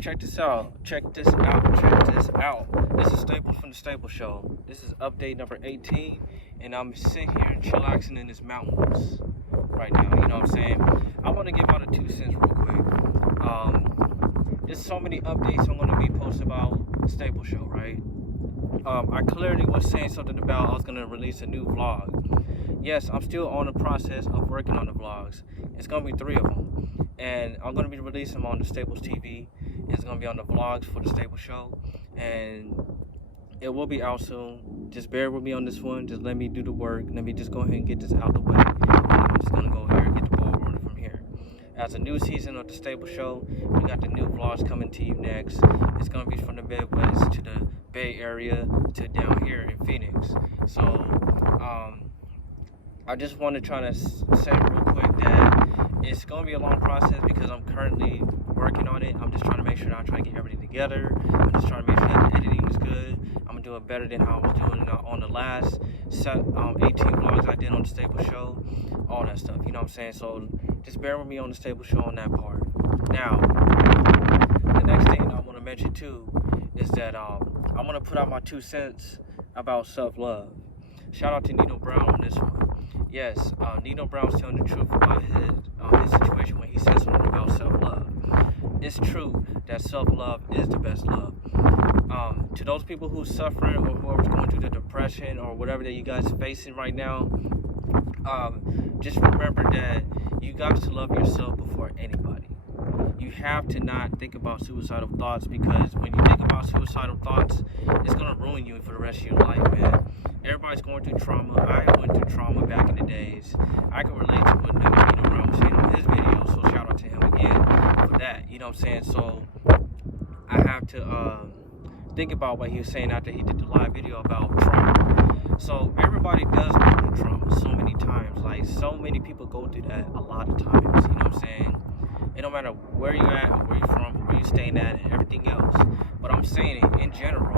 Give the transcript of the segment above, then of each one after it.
check this out. Check this out. Check this out. This is Staples from the Staples Show. This is update number 18, and I'm sitting here chillaxing in this mountains right now. You know what I'm saying? I want to give out a 2 cents real quick. There's so many updates I'm going to be posting about Staples Show, right? I clearly was saying something about I was going to release a new vlog. Yes, I'm still on the process of working on the vlogs. It's going to be 3 of them. And I'm going to be releasing them on the Staples TV. It's going to be on the vlogs for the Staples Show. And it will be out soon. Just bear with me on this one. Just let me do the work. Let me just go ahead and get this out the way. And I'm just going to go here and get the ball rolling from here. As a new season of the Staples Show, we got the new vlogs coming to you next. It's going to be from the Midwest to the Bay Area to down here in Phoenix. So, I just want to try to say real quick that it's going to be a long process because I'm currently working on it. I'm just trying to make sure that I'm trying to get everything together. I'm just trying to make sure that the editing is good. I'm going to do it better than how I was doing it on the last 18 vlogs I did on the Staples Show. All that stuff, you know what I'm saying? So just bear with me on the Staples Show on that part. Now, the next thing I want to mention too is that I want to put out my 2 cents about self-love. Shout out to Nino Brown on this one. Yes, Nino Brown's telling the truth about his situation when he says something about self-love. It's true that self-love is the best love. To those people who's suffering or whoever's going through the depression or whatever that you guys are facing right now, just remember that you got to love yourself before anybody. You have to not think about suicidal thoughts, because when you think about suicidal thoughts, it's going to ruin you for the rest of your life, man. Everybody's going through trauma. I went through trauma back in the days. I can relate to what Nino Brown was saying on his video, so shout out to him again for that. You know what I'm saying? So I have to think about what he was saying after he did the live video about trauma. So everybody does go through trauma so many times. Like, so many people go through that a lot of times. You know what I'm saying? It don't matter where you're at, or where you're from, or where you're staying at, and everything else. But I'm saying it in general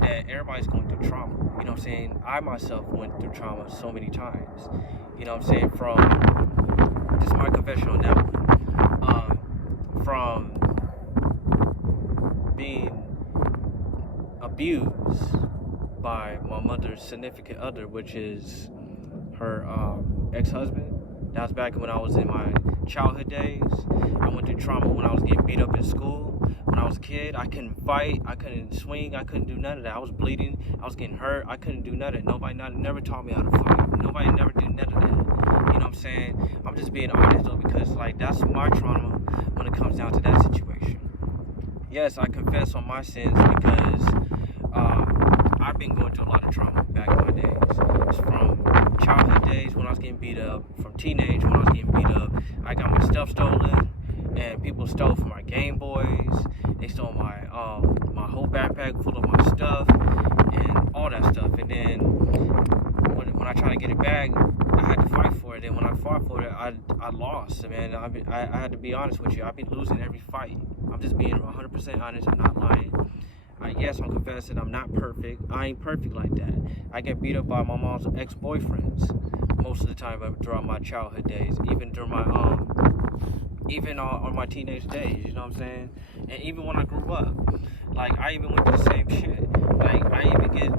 that everybody's going through trauma. You know what I'm saying? I myself went through trauma so many times. You know what I'm saying? From, this is my confession on that one. From being abused by my mother's significant other, which is her ex-husband. That was back when I was in my childhood days. I went through trauma when I was getting beat up in school. When I was a kid, I couldn't fight, I couldn't swing, I couldn't do none of that. I was bleeding, I was getting hurt, I couldn't do none of it. Nobody never taught me how to fight. Nobody never did none of that. You know what I'm saying? I'm just being honest though, because like that's my trauma when it comes down to that situation. Yes, I confess on my sins because I've been going through a lot of trauma back in my days. It's from childhood days when I was getting beat up, from teenage when I was getting beat up. I got my stuff stolen, and people stole from my Game Boys. They stole my my whole backpack full of my stuff and all that stuff. And then when I tried to get it back, I had to fight for it. And when I fought for it, I lost. Man, I had to be honest with you. I've been losing every fight. I'm just being 100% honest. I'm not lying. Yes, I'm confessing I'm not perfect. I ain't perfect like that. I get beat up by my mom's ex-boyfriends most of the time throughout my childhood days, even during my even on my teenage days, you know what I'm saying? And even when I grew up, like I even went through the same shit. Like I even get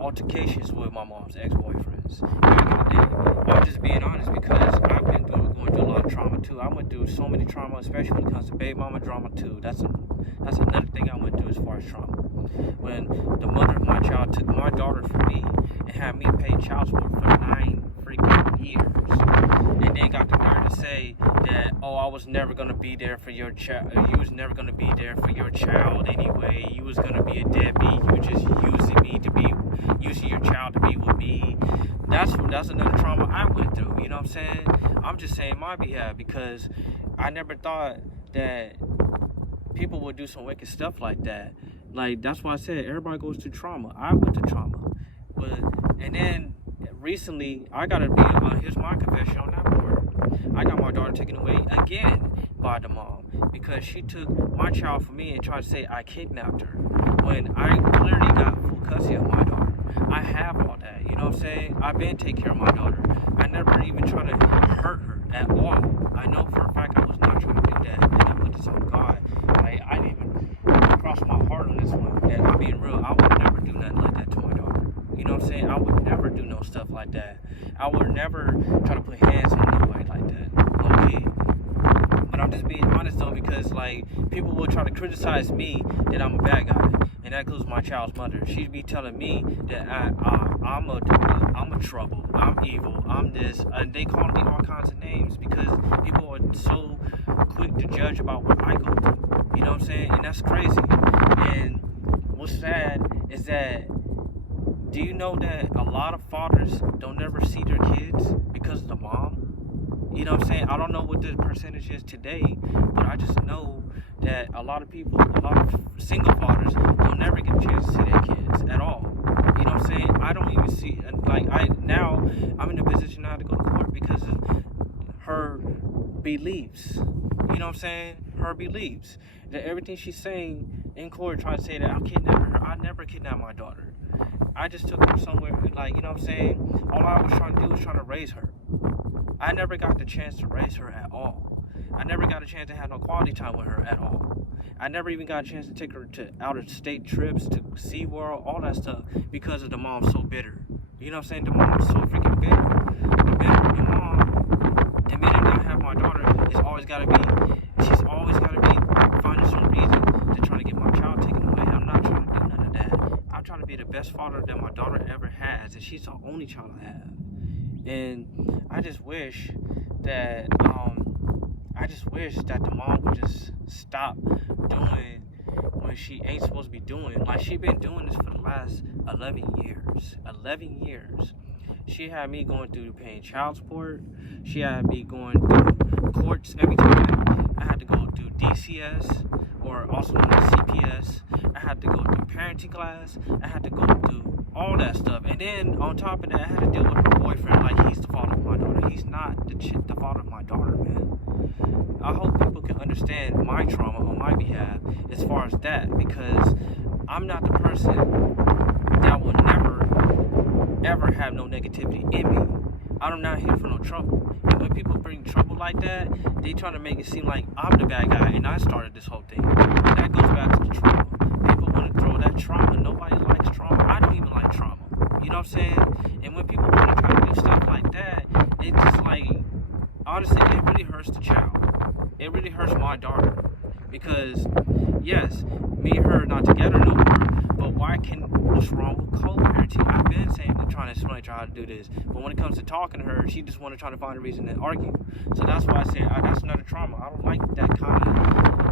altercations with my mom's ex-boyfriends back in the day. I'm just being honest because I've been going through a lot of trauma too. I went through so many trauma, especially when it comes to baby mama drama too. That's another thing I went through as far as trauma. When the mother of my child took my daughter from me and had me pay child support for 9 freaking years, and then got the nerve to say that, oh, I was never gonna be there for your child. You was never gonna be there for your child anyway. You was gonna be a deadbeat. You were just using your child to be with me. That's another trauma I went through. You know what I'm saying? I'm just saying my behalf because I never thought that people would do some wicked stuff like that. Like, that's why I said everybody goes through trauma. I went through trauma. And then recently, I got to be, here's my confession on that part. I got my daughter taken away again by the mom because she took my child from me and tried to say I kidnapped her when I clearly got full custody of my daughter. I have all that, you know what I'm saying? I've been taking care of my daughter. I never even tried to hurt her at all. I know for a fact I was not trying to do that, and I put this on God. I like that. I would never try to put hands on nobody like that. Okay. But I'm just being honest though, because like people will try to criticize me that I'm a bad guy, and that includes my child's mother. She'd be telling me that I'm a trouble, I'm evil, I'm this, and they call me all kinds of names because people are so quick to judge about what I go through. You know what I'm saying? And that's crazy. And what's sad is that, do you know that a lot of fathers don't ever see their kids because of the mom? You know what I'm saying? I don't know what the percentage is today, but I just know that a lot of people, a lot of single fathers don't never get a chance to see their kids at all. You know what I'm saying? I don't even see, like, now I'm in a position now to go to court because of her beliefs. You know what I'm saying? Her beliefs. That everything she's saying in court, trying to say that I'm kidnapping her. I never kidnapped my daughter. I just took her somewhere, like, you know what I'm saying? All I was trying to do was trying to raise her. I never got the chance to raise her at all. I never got a chance to have no quality time with her at all. I never even got a chance to take her to out-of-state trips, to SeaWorld, all that stuff, because of the mom so bitter. You know what I'm saying? The mom was so freaking bitter. The mom, the minute I have my daughter, she's always got to be finding some reason to try to get my child taken away. I'm not trying to do none of that. I'm trying to be the best father that my daughter ever has, and she's the only child I have. And I just wish that the mom would just stop doing what she ain't supposed to be doing. Like, she been doing this for the last 11 years. 11 years. She had me going through paying child support. She had me going through courts every time. I had to go through DCS, or also known as CPS. I had to go through parenting class. I had to go through all that stuff. And then on top of that, I had to deal with her boyfriend like he's the father of my daughter. He's not the father of my daughter, man. I hope people can understand my trauma on my behalf as far as that, because I'm not the person that will never, ever have no negativity in me. I'm not here for no trouble. And when people bring trouble like that, they try to make it seem like I'm the bad guy and I started this whole thing. That goes back to the trauma. People want to throw that trauma. Nobody likes trauma. I don't even like trauma. You know what I'm saying? And when people want to try to do stuff like that, it's just like, honestly, it really hurts the child. It really hurts my daughter. Because, yes, me and her are not together no more, but what's wrong with co-parenting? I've been saying, trying to explain to her how to do this, but when it comes to talking to her, she just want to try to find a reason to argue. So that's why I say that's another trauma. I don't like that kind of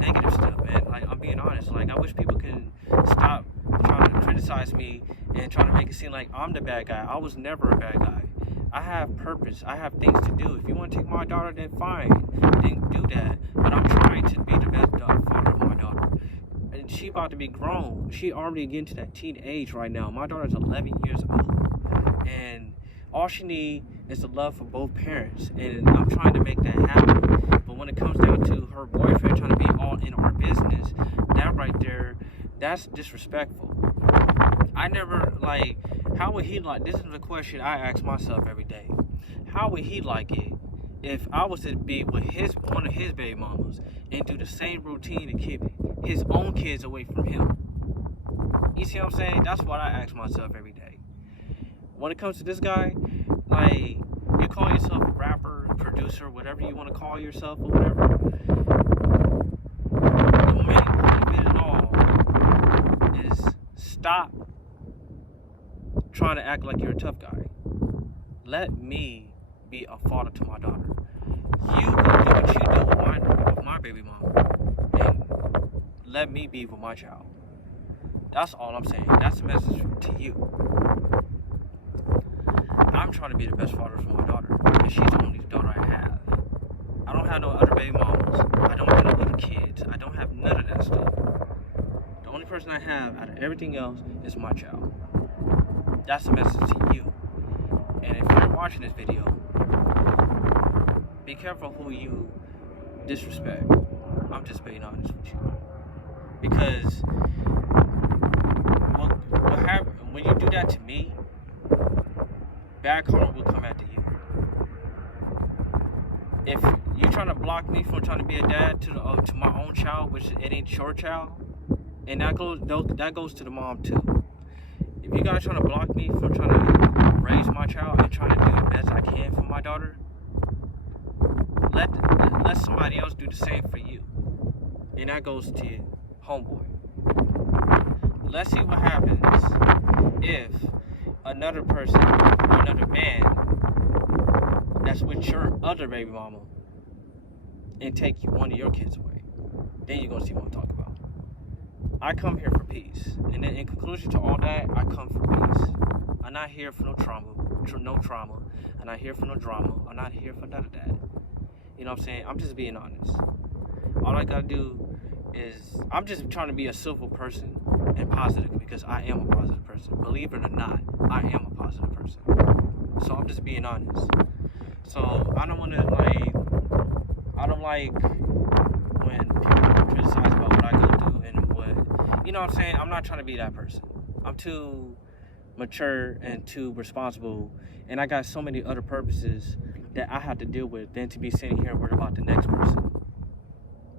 negative stuff, man. Like, I'm being honest. Like, I wish people can stop trying to criticize me and trying to make it seem like I'm the bad guy. I was never a bad guy. I have purpose. I have things to do. If you want to take my daughter, then fine. Then do that. But I'm trying to be the best father of my daughter. And she about to be grown. She already getting to that teen age right now. My daughter's 11 years old. And all she needs is the love from both parents. And I'm trying to make that happen. But when it comes down to her boyfriend trying to be all in our business, that right there, that's disrespectful. I never, like, how would he like, this is the question I ask myself every day. How would he like it if I was to be with one of his baby mamas and do the same routine to keep his own kids away from him? You see what I'm saying? That's what I ask myself every day. When it comes to this guy, like, you call yourself a rapper, producer, whatever you want to call yourself or whatever. The main point of it at all is stop trying to act like you're a tough guy. Let me be a father to my daughter. You go do what you do with my baby mama, and let me be with my child. That's all I'm saying. That's the message to you. I'm trying to be the best father for my daughter, and she's the only daughter I have. I don't have no other baby mamas. I don't have no other kids. I don't have none of that stuff. The only person I have out of everything else is my child. That's the message to you. And if you're watching this video, be careful who you disrespect. I'm just being honest with you. Because what happens when you do that to me, bad karma will come after you. If you're trying to block me from trying to be a dad to my own child, which it ain't your child, and that goes to the mom too. If you guys trying to block me from trying to raise my child and trying to do the best I can for my daughter, let somebody else do the same for you. And that goes to homeboy. Let's see what happens if another person, another man that's with your other baby mama and take one of your kids away. Then you're gonna see what I'm talking about. I come here for peace. And then in conclusion to all that, I come for peace. I'm not here for no trauma. I'm not here for no drama. I'm not here for none of that. You know what I'm saying? I'm just being honest. All I gotta do is, I'm just trying to be a civil person and positive, because I am a positive person. Believe it or not, I am a positive person. So I'm just being honest. So I don't like when people criticize about what I go through and what, you know what I'm saying? I'm not trying to be that person. I'm too mature and too responsible, and I got so many other purposes that I have to deal with than to be sitting here worried about the next person.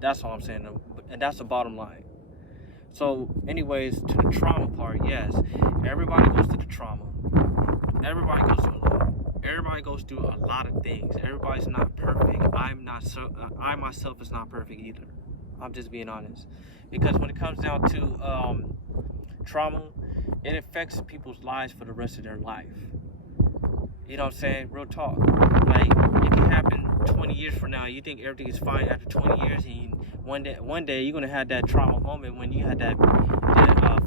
That's all I'm saying, and that's the bottom line. So anyways, to the trauma part, yes, everybody goes through the trauma. Everybody goes through a lot. Everybody goes through a lot of things. Everybody's not perfect. I myself is not perfect either. I'm just being honest. Because when it comes down to trauma, it affects people's lives for the rest of their life. You know what I'm saying? Real talk. Like, it can happen 20 years from now. You think everything is fine after 20 years, and one day you're gonna have that trauma moment when you had that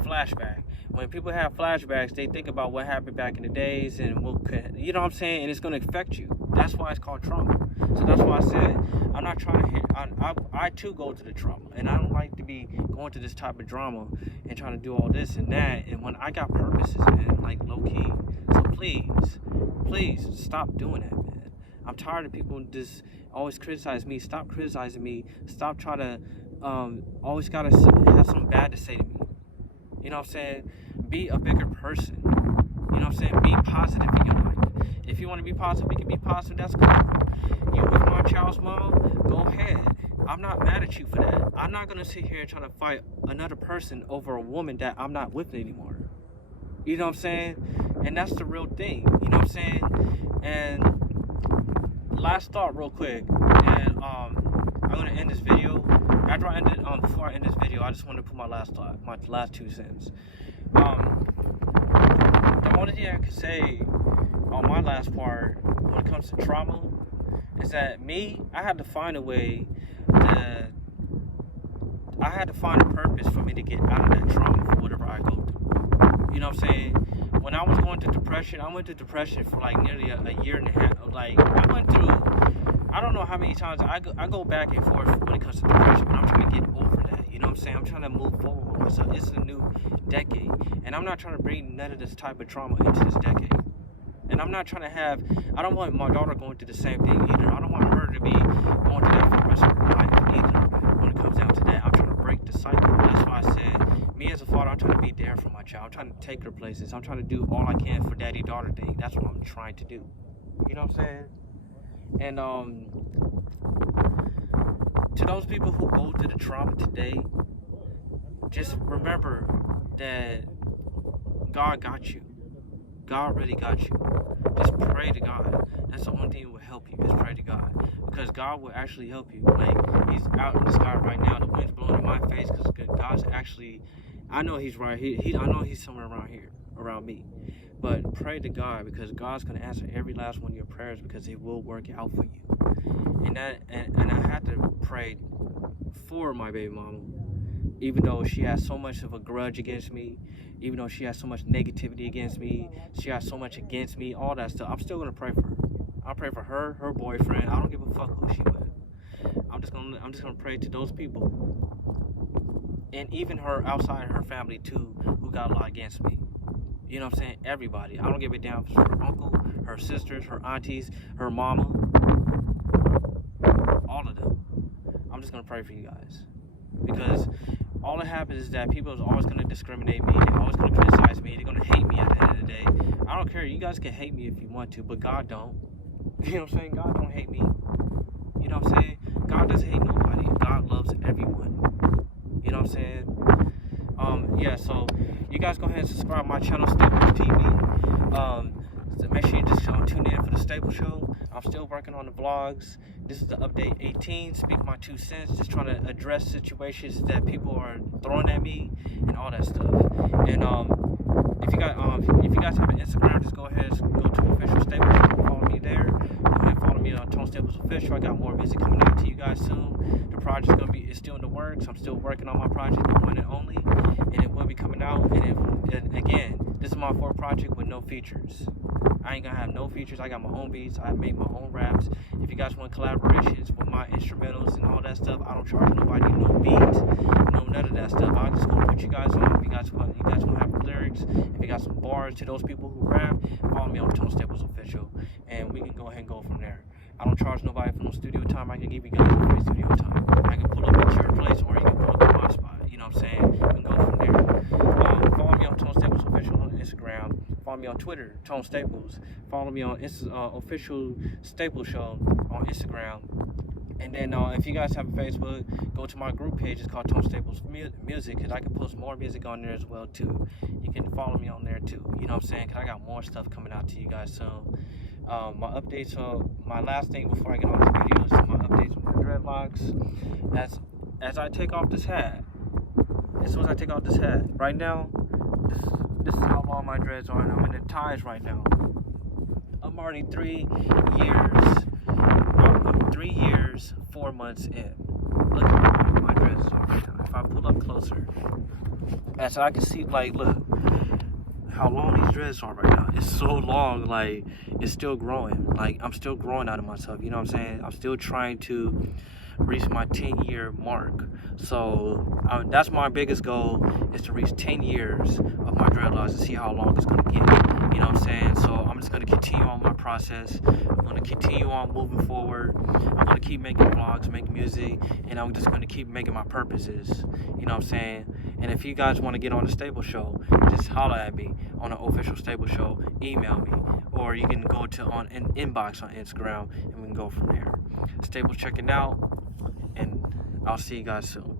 flashback. When people have flashbacks, they think about what happened back in the days and what could, you know what I'm saying? And it's gonna affect you. That's why it's called trauma. So that's why I said I'm not trying to hit. I too go to the trauma, and I don't like to be going to this type of drama and trying to do all this and that. And when I got purposes, man, like low key. So please stop doing that, man. I'm tired of people just always criticize me. Stop criticizing me. Stop trying to always gotta have something bad to say to me. You know what I'm saying? Be a bigger person. You know what I'm saying? Be positive in your life. If you want to be positive, you can be positive. That's cool. You with my child's mom, go ahead. I'm not mad at you for that. I'm not gonna sit here and try to fight another person over a woman that I'm not with anymore. You know what I'm saying? And that's the real thing. You know what I'm saying? And last thought real quick. And I'm gonna end this video. After I end it, before I end this video, I just want to put my last thought, my last 2 cents. The only thing I can say on my last part when it comes to trauma is that I had to find a way I had to find a purpose for me to get out of that trauma for whatever I go through. You know what I'm saying? When I was going through depression, I went through depression for like nearly a year and a half. Like, I went through, I don't know how many times I go back and forth when it comes to depression, but I'm trying to get over that. You know what I'm saying? I'm trying to move forward with myself. It's a new decade, and I'm not trying to bring none of this type of trauma into this decade. And I'm not trying to I don't want my daughter going through the same thing either. I don't want her to be going through that for the rest of her life either. When it comes down to that, I'm trying to break the cycle. That's why I said, me as a father, I'm trying to be there for my child. I'm trying to take her places. I'm trying to do all I can for daddy-daughter thing. That's what I'm trying to do. You know what I'm saying? And to those people who go through the trauma today, just remember that God got you. God really got you. Just pray to God. That's the only thing that will help you, is pray to God. Because God will actually help you. Like, He's out in the sky right now. The wind's blowing in my face because God's actually, I know He's right here. I know He's somewhere around here, around me. But pray to God, because God's going to answer every last one of your prayers, because He will work out for you. And I had to pray for my baby mama, even though she has so much of a grudge against me, even though she has so much negativity against me, she has so much against me, all that stuff. I'm still gonna pray for her. I'll pray for her, her boyfriend. I don't give a fuck who she with. I'm just gonna pray to those people, and even her outside her family too, who got a lot against me. You know what I'm saying? Everybody. I don't give a damn if it's her uncle, her sisters, her aunties, her mama, all of them. I'm just gonna pray for you guys, because all that happens is that people is always going to discriminate me. They're always going to criticize me. They're going to hate me at the end of the day. I don't care. You guys can hate me if you want to, but God don't. You know what I'm saying? God don't hate me. You know what I'm saying? God doesn't hate nobody. God loves everyone. You know what I'm saying? Yeah, so you guys go ahead and subscribe to my channel, Step TV. So make sure you just tune in for the Stable Show. I'm still working on the vlogs. This is the update 18. Speak my 2 cents. Just trying to address situations that people are throwing at me and all that stuff. And if you guys have an Instagram, just go ahead and go to Official Stable Show. Follow me there. Go ahead and follow me on Tone Stables Official. I got more music coming out to you guys soon. The project's is still in the works. I'm still working on my project, the one and only, and it will be coming out. And again, this is my 4th project with no features. I ain't gonna have no features. I got my own beats. I make my own raps. If you guys want collaborations with my instrumentals and all that stuff, I don't charge nobody no beats, no none of that stuff. I'm just gonna put you guys on. If you guys want to have lyrics, if you got some bars to those people who rap, follow me on Tone Stables Official, and we can go ahead and go from there. I don't charge nobody for no studio time. I can give you guys free studio time. I can pull up at your place, or you can pull up at my spot. You know what I'm saying? We can go from there. Follow me on Tone Stables Official on Instagram. Follow me on Twitter, Tone Staples. Follow me on Official Staples Show on Instagram. And then if you guys have a Facebook, go to my group page. It's called Tone Staples Music, because I can post more music on there as well too. You can follow me on there too. You know what I'm saying? Because I got more stuff coming out to you guys soon. My updates, my last thing before I get on this video is my updates with my dreadlocks. As I take off this hat, as soon as I take off this hat, right now, this is how long my dreads are, and I'm in the ties right now. I'm already 3 years, 4 months in. Look how long my dreads are right now. If I pull up closer, as I can see, like, look how long these dreads are right now. It's so long, like, it's still growing. Like, I'm still growing out of myself, you know what I'm saying? I'm still trying to reach my 10-year mark. So that's my biggest goal, is to reach 10 years of my dreadlocks and see how long it's gonna get. You know what I'm saying? So I'm just gonna continue on my process. I'm gonna continue on moving forward. I'm gonna keep making vlogs, making music, and I'm just gonna keep making my purposes. You know what I'm saying? And if you guys want to get on the Stable Show, just holler at me on the Official Stable Show. Email me, or you can go to an inbox on Instagram, and we can go from there. Stable checking out, and I'll see you guys soon.